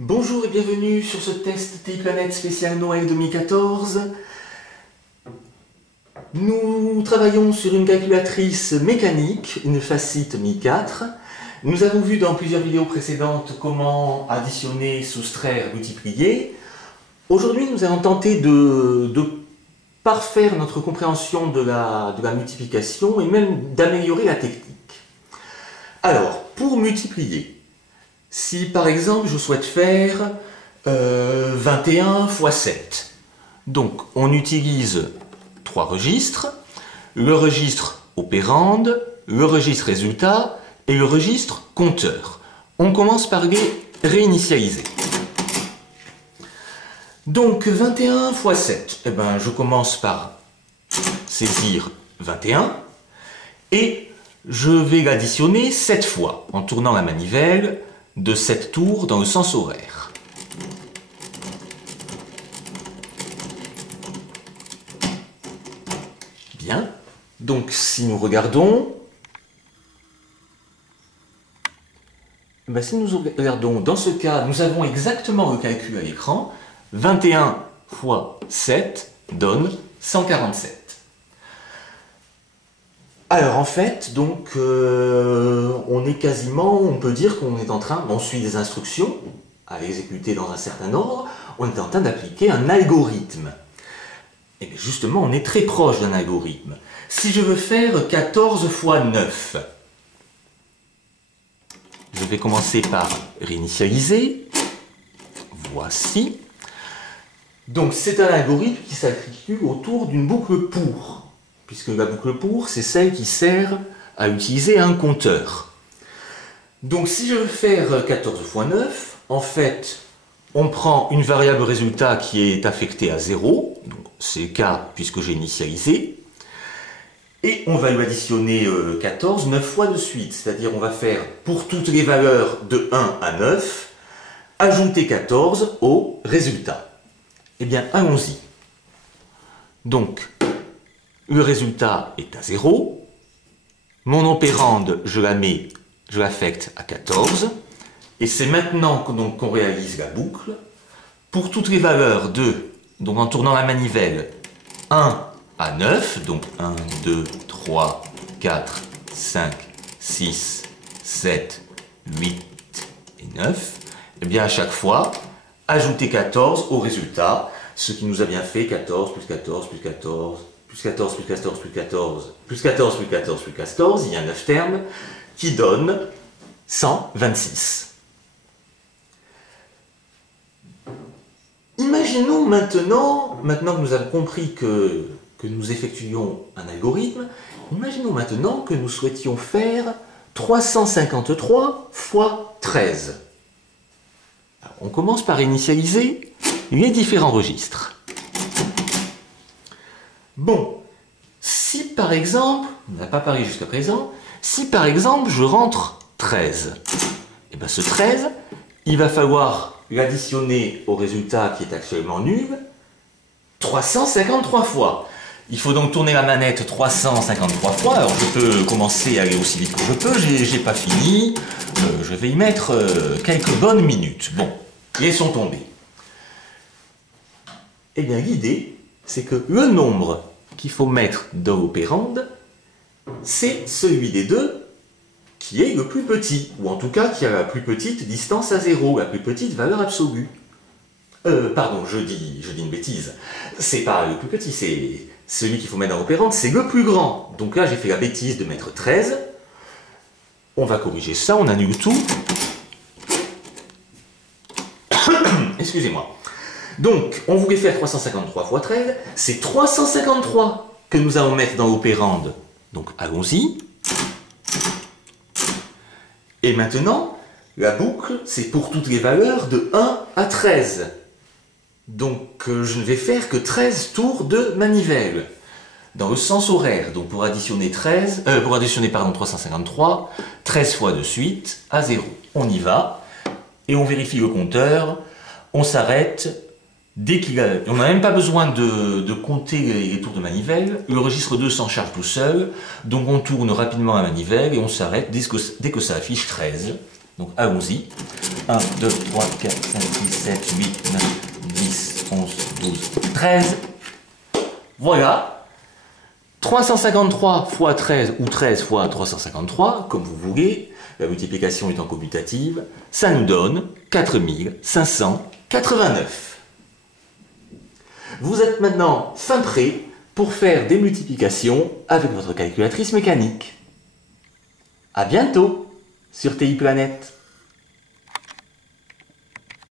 Bonjour et bienvenue sur ce test TI-Planète spécial Noël 2014. Nous travaillons sur une calculatrice mécanique, une Facit Mi 4. Nous avons vu dans plusieurs vidéos précédentes comment additionner, soustraire, multiplier. Aujourd'hui, nous allons tenter de parfaire notre compréhension de la multiplication et même d'améliorer la technique. Alors, pour multiplier, si par exemple je souhaite faire 21 fois 7, donc on utilise trois registres, le registre opérande, le registre résultat et le registre compteur. On commence par les réinitialiser. Donc 21 fois 7, eh ben, je commence par saisir 21 et je vais l'additionner 7 fois en tournant la manivelle de 7 tours dans le sens horaire. Bien, donc si nous regardons, dans ce cas, nous avons exactement le calcul à l'écran. 21 fois 7 donne 147. Alors en fait, donc, on peut dire qu'on est en train, on suit des instructions à exécuter dans un certain ordre, on est en train d'appliquer un algorithme. Et bien justement, on est très proche d'un algorithme. Si je veux faire 14 fois 9, je vais commencer par réinitialiser. Voici. Donc c'est un algorithme qui s'articule autour d'une boucle pour. Puisque la boucle pour, c'est celle qui sert à utiliser un compteur. Donc si je veux faire 14 fois 9, en fait, on prend une variable résultat qui est affectée à 0, donc c'est le cas puisque j'ai initialisé, et on va lui additionner 14 9 fois de suite, c'est-à-dire on va faire pour toutes les valeurs de 1 à 9, ajouter 14 au résultat. Eh bien, allons-y. Donc, le résultat est à 0. Mon opérande, je l'affecte à 14. Et c'est maintenant qu'on réalise la boucle. Pour toutes les valeurs de, donc en tournant la manivelle, 1 à 9, donc 1, 2, 3, 4, 5, 6, 7, 8 et 9, et bien à chaque fois, ajouter 14 au résultat, ce qui nous a bien fait 14 plus 14 plus 14, plus 14 plus 14 plus 14, plus 14 plus 14 plus 14, il y a 9 termes, qui donnent 126. Imaginons maintenant que nous avons compris que nous effectuions un algorithme, imaginons maintenant que nous souhaitions faire 353 fois 13. Alors, on commence par initialiser les différents registres. Bon, si par exemple, on n'a pas parlé jusqu'à présent, si par exemple je rentre 13, et bien ce 13, il va falloir l'additionner au résultat qui est actuellement nul 353 fois. Il faut donc tourner la manette 353 fois. Alors je peux commencer à aller aussi vite que je peux, j'ai pas fini, je vais y mettre quelques bonnes minutes. Bon, laissons tomber. Eh bien l'idée, c'est que le nombre qu'il faut mettre dans l'opérande, c'est celui des deux qui est le plus petit, ou en tout cas qui a la plus petite distance à 0, la plus petite valeur absolue. Pardon, je dis une bêtise. C'est pas le plus petit, c'est celui qu'il faut mettre dans l'opérande, c'est le plus grand. Donc là, j'ai fait la bêtise de mettre 13. On va corriger ça, on annule tout. Excusez-moi. Donc, on voulait faire 353 fois 13, c'est 353 que nous allons mettre dans l'opérande. Donc, allons-y. Et maintenant, la boucle, c'est pour toutes les valeurs de 1 à 13. Donc, je ne vais faire que 13 tours de manivelle, dans le sens horaire. Donc, pour additionner 353, 13 fois de suite à 0. On y va, et on vérifie le compteur, on s'arrête. Dès on n'a même pas besoin de compter les tours de manivelle, le registre 2 s'en charge tout seul, donc on tourne rapidement la manivelle et on s'arrête dès que ça affiche 13. Donc allons-y. 1, 2, 3, 4, 5, 6, 7, 8, 9, 10, 11, 12, 13. Voilà. 353 fois 13 ou 13 fois 353, comme vous voulez, la multiplication étant commutative, ça nous donne 4589. Vous êtes maintenant fin prêt pour faire des multiplications avec votre calculatrice mécanique. À bientôt sur TI Planète.